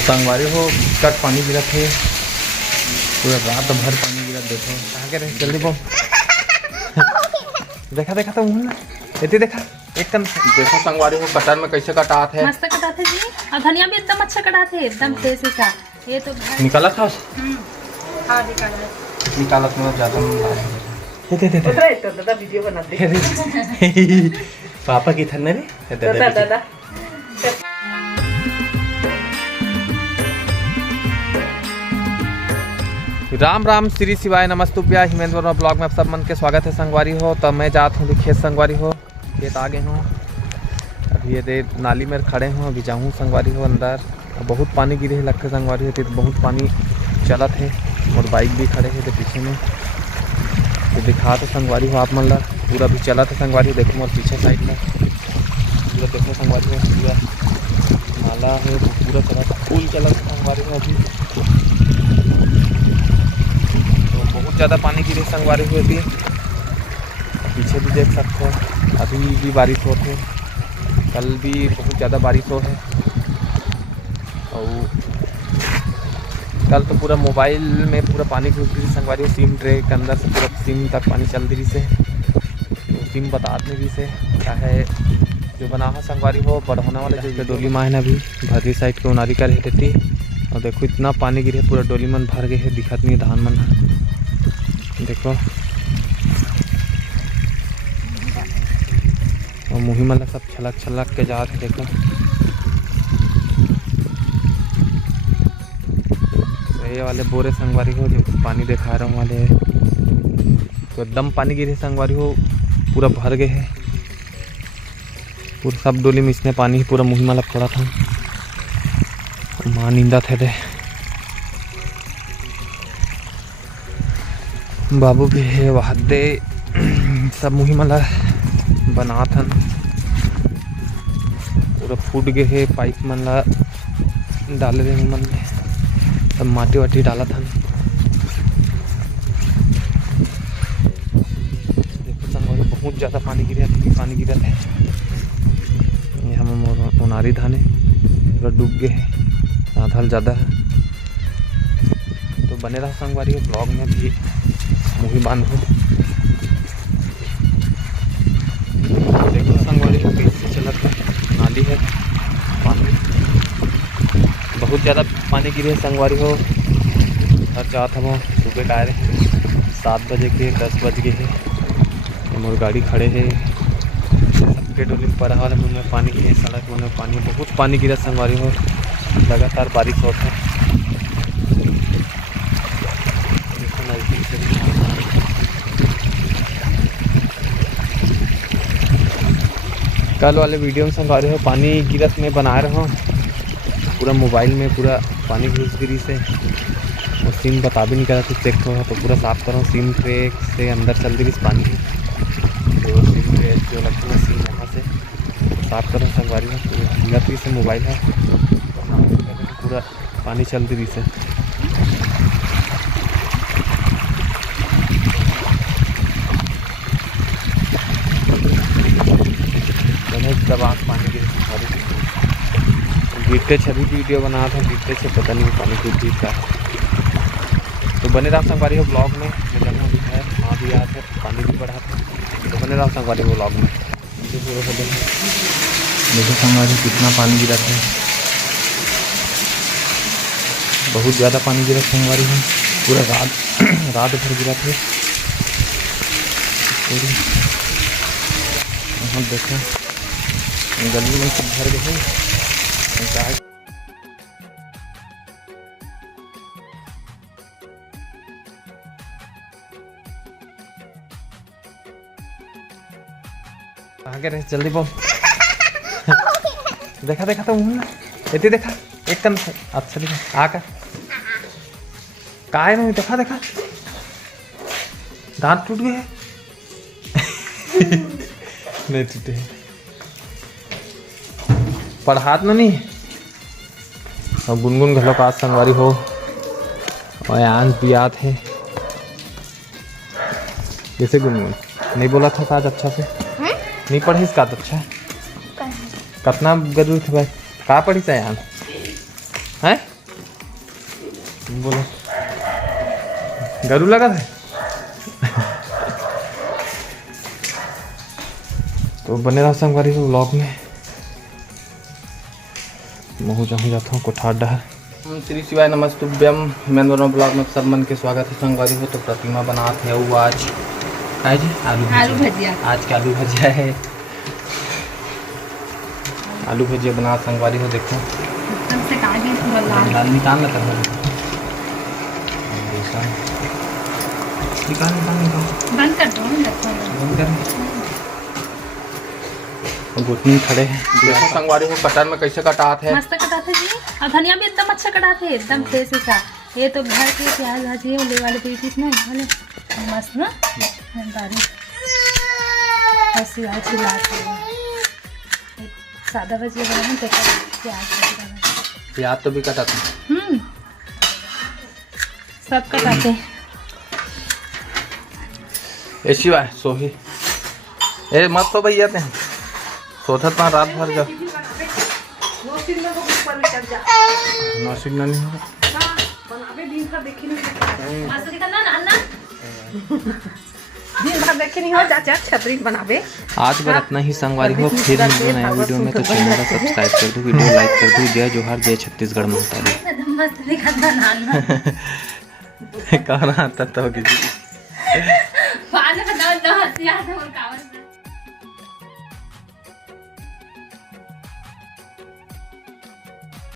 संगवारी हो कट पानी गिरा थे, पूरा रात भर पानी गिरा। देखो कहाँ के रहे, जल्दी बो। देखा देखा तो मुँह ना इतनी देखा एकदम। देखो संगवारी हो कटर में कैसे कटाते है, मस्त कटाते जी। और धनिया भी एकदम अच्छा कटाते है, एकदम फ्रेश सा। ये तो निकाला था हाँ निकाला निकालत में ज्यादा दादा वीडियो बनाते पापा की थन रे दादा। राम राम श्री शिवाय नमस्तुभ्या हिमेंद्र वर्मा ब्लॉग में आप सब मन के स्वागत है। संगवारी हो तो मैं जात हूँ खेत। संगवारी हो खेत आ गए हूँ, अभी ये दे नाली में खड़े हूँ। अभी जाऊँ संगवारी हो अंदर, बहुत पानी गिरे है लगते संगवारी होती तो बहुत पानी चलत है और बाइक भी खड़े है तो पीछे में तो दिखा तो संगवारी हो आप मन ला पूरा भी चला था संगवारी। देखो मोर पीछे साइड में पूरा देखो संगवारी हो, पूरा नाला है वो पूरा चला था, फुल चला था संगवारी हो। अभी तो बहुत ज़्यादा पानी गिरे संगवारी हुई थी, पीछे भी देख सकते हो। अभी भी बारिश हो थे, कल भी बहुत ज़्यादा बारिश हो है। और कल तो पूरा मोबाइल में पूरा पानी घुस गई संगवारी हो, सिम ट्रे के अंदर से पूरा सिम तक पानी चल रही से। तो सिम बता रही से क्या है जो बना हो संगवारी हो बढ़ोना वाले जो डोली माँ है ना, अभी भरी साइड के उनारी का रहते थी। और देखो इतना पानी गिरे पूरा डोली मन भर गए है, दिखत नहीं धान मन देखो। और मुही मन सब छलक छलक के जा रहे देखो। ये वाले बोरे संगवारी हो जो पानी दिखा रहा हूँ वाले तो एकदम पानी गिरे संगवारी हो, पूरा भर गए है पूरा सब डोली में। इसने पानी पूरा मुही माला पड़ा था, माँ नींदा थे दे। बाबू भी है वहाँ दे, सब मुही माला बना था पूरा फूट गए है। पाइप मन ला डाल रहे मन में सब माटी वाटी डाला था। देखो संगवारी बहुत ज़्यादा पानी गिरा था। ये हम उनारी धाने पूरा डूब गए हैं, आधा ज़्यादा है। तो बने रहा संगवारी हो ब्लॉग में भी मुही बांध हो। देखो संगवारी हो कैसे चलत है, नाली है पानी बहुत ज़्यादा पानी गिरे संगवारी हो। हर जात हम सुबह का रहे 7 बजे के 10 बज गए हैं, मोर गाड़ी खड़े है सबके डोली में पड़ा वाले मन में पानी है, सड़क मन में पानी बहुत पानी गिरा संगवारी हो। लगातार बारिश होता है। देखो नजदीक से कल वाले वीडियो में संगवारी हो पानी गिरत में बना रहा हूँ, पूरा मोबाइल में पूरा पानी घुस गिरी से। और सिम बता भी नहीं करा था चेक हो तो पूरा साफ़ कर रहा हूँ। सिम ट्रे से अंदर चल रही पानी तो सिम ट्रे जो लगती है सिम वहाँ से साफ़ कर रहा हूँ संगवारी में। पूरा लकड़ी से मोबाइल है पूरा पानी चल रही से। सब आँख पानी गिर गिरते छवि वीडियो बना था, गिरते से पता नहीं पानी गिर का। तो बने रहा संगवारी हो ब्लॉग में, जगह भी है वहाँ भी आया था पानी भी बढ़ा था। तो बने रहा संगवारी हो ब्लॉग में। देखो संगवारी कितना पानी गिरा था, बहुत ज़्यादा पानी गिरा संगवारी हो, पूरा रात भर गिरा थे। यहाँ देखो गली में सब भर गए हैं। कहाँ के रहे, जल्दी बोल। देखा देखा तो मुँह ना इतनी देखा एकदम अच्छा दिखा आकर काय नहीं देखा देखा दांत टूट गए नहीं टूटे पढ़ात ना नहीं। और गुनगुन घलो का संगवारी हो और आंख भी याद है कैसे गुनगुन नहीं बोला था आज अच्छा से नहीं पढ़ी इसका तो अच्छा कितना जरूरी थे भाई। कहाँ पढ़ी से यार है बोलो गरू लगा था। तो बने रहो संगवारी हो ब्लॉग में। महू जाऊँ जाता हूँ कोठार डहर। श्री शिवाय नमस्तुभ्यम। हिमेंद्र ब्लॉग में सब मन के स्वागत है संगवारी हो। तो प्रतिमा बनाते हैं वो आज आलू भजिया। आज के आलू भजिया है। आलू भजिया बना संगवारी हो। देखो लाल निकाल लेता हूँ। निकाल बंद कर दो। बंद कर। घुटनी खड़े हैं। देखो संगवारी हो कटर में कैसे कटाते हैं। मस्त कटाते जी। और धनिया भी एकदम अच्छा कटाते हैं, एकदम फ्रेश सा। ये तो घर के प्याज भाजी है ले वाले पीस में वाले मस्त ना बारीक ऐसी चिल्लाते हैं। सादा भजिया बनाए तो प्याज तो भी कटाते हैं। सब कटाते हैं। ए शिवाय सोही ए मत तो भैया हैं सोथत ना रात भर जा नौसिक ना नहीं हो छतरी बनावे। आज बार इतना ही संगवारी हो। फिर मिलते नया वीडियो में। तो चैनल को सब्सक्राइब कर दो, वीडियो लाइक कर दो। जय जोहार, जय छत्तीसगढ़ माता दी। कहना आता तो किसी